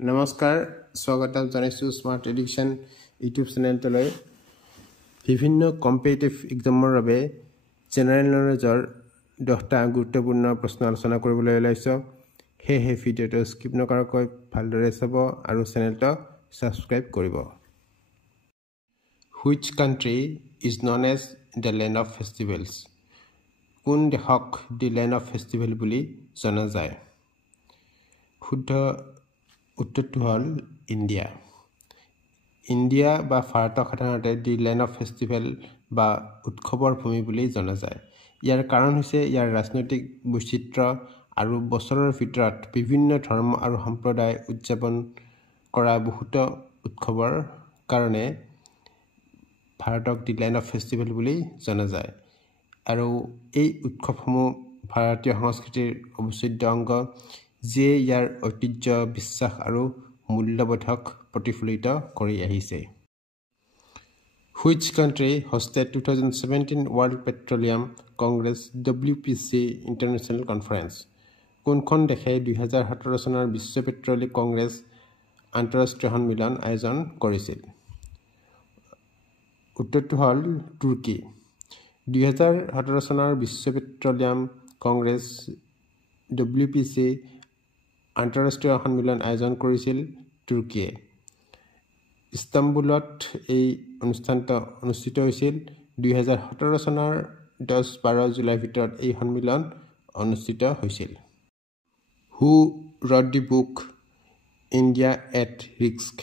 নমস্কাৰ স্বাগতম জনাইছো স্মাৰ্ট এডুকেশ্যন ইউটিউব চেনেলটোলৈ বিভিন্ন কম্পিটিটিভ এক্সামৰ বাবে জেনাৰেল নলেজৰ 10টা গুৰুত্বপূৰ্ণ প্ৰশ্ন আলোচনা কৰিবলৈ ওলাইছো হে ভিডিঅটো স্কিপ নকৰাকৈ ভালদৰে চাব আৰু চেনেলটো সাবস্ক্ৰাইব কৰিব Which country is known as the land of festivals কোন দেশক the land of festival বুলি জনা যায় শুদ্ধ উত্তৰটো হ'ল ইণ্ডিয়া ইণ্ডিয়া বা ভাৰতক সাধাৰণতে দি লেণ্ড অফ ফেষ্টিভেল বা উৎসৱৰ ভূমি বুলি জনা যায় ইয়াৰ কাৰণ হৈছে ইয়াৰ ৰাজনৈতিক বৈচিত্ৰ্য আৰু বছৰৰ ভিতৰত বিভিন্ন ধৰ্ম আৰু সম্প্ৰদায় উদযাপন কৰা বহুতো উৎসৱৰ কাৰণে ভাৰতক দি লেণ্ড অফ ফেষ্টিভেল বুলি জনা যায় আৰু এই উৎসৱসমূহ ভাৰতীয় সংস্কৃতিৰ অবিচ্ছেদ্য অংগ যিয়ে ইয়াৰ ঐতিহ্য বিশ্বাস আৰু মূল্যবোধক প্ৰতিফলিত কৰি আহিছে Which country hosted 2017 World Petroleum Congress WPC International Conference কোনখন দেশে 2017 চনৰ বিশ্ব পেট্ৰলিয়াম কংগ্ৰেছ আন্তঃৰাষ্ট্ৰীয় সন্মিলন আয়োজন কৰিছিল উত্তৰটো হ'ল তুৰ্কী 2017 চনৰ বিশ্ব পেট্ৰলিয়াম কংগ্ৰেছ WPC আন্তঃৰাষ্ট্ৰীয় সন্মিলন আয়োজন কৰিছিল তুৰ্কীয়ে ইস্তানবুলত এই অনুষ্ঠানটো অনুষ্ঠিত হৈছিল 2017 চনৰ 10-12 জুলাইৰ ভিতৰত এই সন্মিলন অনুষ্ঠিত হৈছিল Who wrote the book India at Risk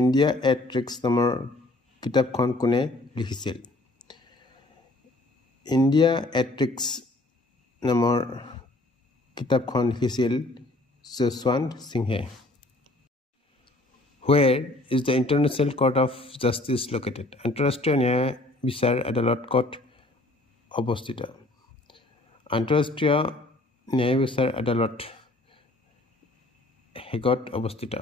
India at Risk নামৰ কিতাপখন কোনে লিখিছিল India at Risk নামৰ কিতাপখন লিখিছিল Jaswant Singhe Where is the International Court of Justice located? আন্তঃৰাষ্ট্ৰীয় ন্যায় বিচাৰ আদালত ক'ত অৱস্থিত আন্তঃৰাষ্ট্ৰীয় ন্যায় বিচাৰ আদালত হেগত অৱস্থিত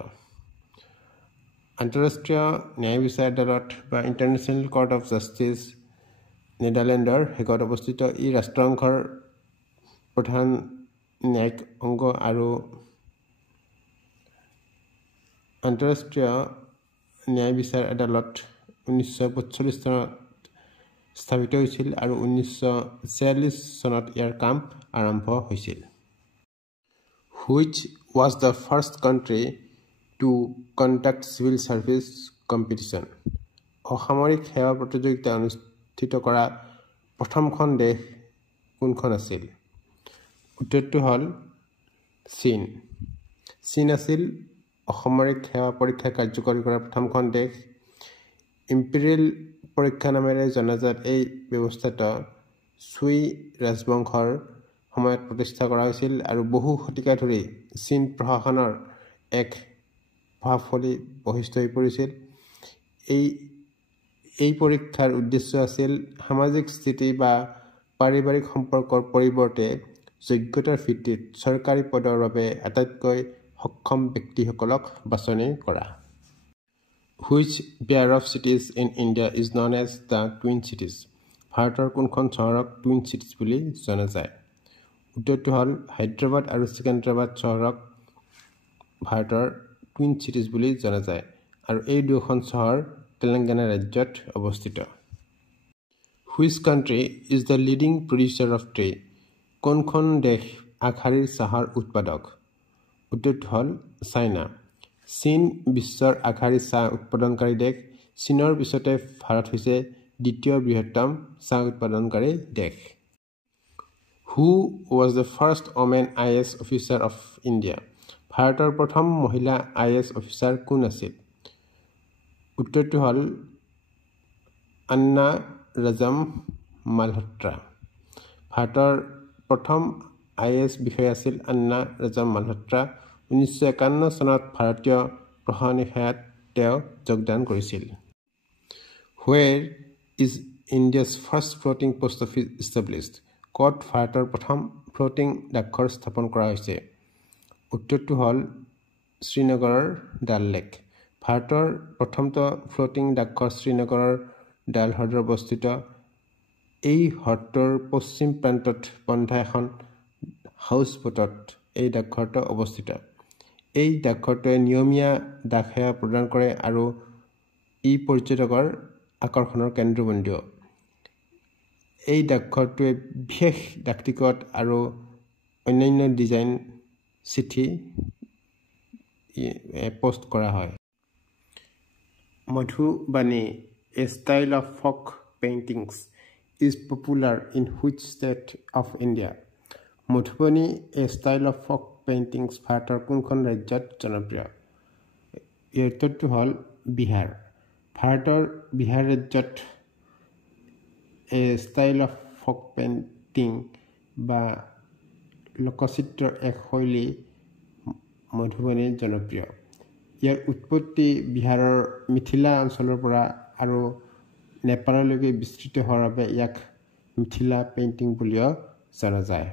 আন্তঃৰাষ্ট্ৰীয় ন্যায় বিচাৰ আদালত বা ইণ্টাৰনেশ্যনেল কোৰ্ট অফ জাষ্টিচ নেদাৰলেণ্ডৰ হেগত অৱস্থিত ই ৰাষ্ট্ৰসংঘৰ প্ৰধান ন্যায়িক অংগ আৰু আন্তঃৰাষ্ট্ৰীয় ন্যায় বিচাৰ আদালত 1945 চনত স্থাপিত হৈছিল আৰু 1946 চনত ইয়াৰ কাম আৰম্ভ হৈছিল Which was the first country to conduct civil service competition অসামৰিক সেৱা প্ৰতিযোগিতা অনুষ্ঠিত কৰা প্ৰথমখন দেশ কোনখন আছিল উত্তৰটো হ'ল চীন আছিল অসামৰিক সেৱা পৰীক্ষা কাৰ্যকৰী কৰা প্ৰথমখন দেশ ইম্পেৰিয়েল পৰীক্ষা নামেৰে জনাজাত এই ব্যৱস্থাটো চুই ৰাজবংশৰ সময়ত প্ৰতিষ্ঠা কৰা হৈছিল আৰু বহু শতিকা ধৰি চীন প্ৰশাসনৰ এক প্ৰভাৱশালী বৈশিষ্ট্য হৈ পৰিছিল এই পৰীক্ষাৰ উদ্দেশ্য আছিল সামাজিক স্থিতি বা পাৰিবাৰিক সম্পৰ্কৰ পৰিৱৰ্তে যোগ্যতাৰ ভিত্তিত চৰকাৰী পদৰ বাবে আটাইতকৈ সক্ষম ব্যক্তিসকলক বাছনি কৰা Which pair of cities in India is known as the twin cities ভাৰতৰ কোনখন চহৰক টুইন চিটিজ বুলি জনা যায় উত্তৰটো হ'ল হায়দৰাবাদ আৰু চিকান্দ্ৰাবাদ চহৰক ভাৰতৰ টুইন চিটিজ বুলি জনা যায় আৰু এই দুখন চহৰ তেলেংগানা ৰাজ্যত অৱস্থিত Which country is the leading producer of tea কোনখন দেশ আগশাৰীৰ চাহৰ উৎপাদক উত্তৰটো হ'ল চাইনা চীন বিশ্বৰ আগশাৰীৰ চাহ উৎপাদনকাৰী দেশ চীনৰ পিছতে ভাৰত হৈছে দ্বিতীয় বৃহত্তম চাহ উৎপাদনকাৰী দেশ Who was the first woman IAS officer of India ভাৰতৰ প্ৰথম মহিলা IAS অফিচাৰ কোন আছিল উত্তৰটো হ'ল আন্না ৰাজম মালহোত্ৰা ভাৰতৰ প্ৰথম IAS বিষয়া আছিল আন্না ৰাজম মালহোত্ৰা 1951 চনত ভাৰতীয় প্ৰশাসনিক সেৱাত তেওঁ যোগদান কৰিছিল Where is India's first floating post office established ক'ত ভাৰতৰ প্ৰথম ফ্লোটিং ডাকঘৰ স্থাপন কৰা হৈছে উত্তৰটো হ'ল শ্ৰীনগৰৰ ডাল লেক ভাৰতৰ প্ৰথমটো ফ্লোটিং ডাকঘৰ শ্ৰীনগৰৰ ডাল হ্ৰদত অৱস্থিত এই হ্ৰদটোৰ পশ্চিম প্ৰান্তত বন্ধা এখন হাউচ বোটত এই ডাকঘৰটো অৱস্থিত এই ডাকঘৰটোৱে নিয়মীয়া ডাক সেৱা প্ৰদান কৰে আৰু ই পৰ্যটকৰ আকৰ্ষণৰ কেন্দ্ৰবিন্দু। এই ডাকঘৰটোৱে বিশেষ ডাকটিকট আৰু অন্যান্য ডিজাইন চিঠি পোষ্ট কৰা হয়। Madhubani, a style of folk paintings, is popular in which state of India? Madhubani, a style of folk paintings ভাৰতৰ কোনখন ৰাজ্যত জনপ্ৰিয়? ইয়াৰ উত্তৰটো হ'ল বিহাৰ। ভাৰতৰ বিহাৰ ৰাজ্যত a style of folk painting বা লোকচিত্ৰৰ এক শৈলী মধুবাণীৰ জনপ্ৰিয়। ইয়াৰ উৎপত্তি বিহাৰৰ মিথিলা অঞ্চলৰ পৰা আৰু নেপাললৈকে বিস্তৃত হোৱাৰ বাবে ইয়াক মিথিলা পেইণ্টিং বুলিও জনা যায়।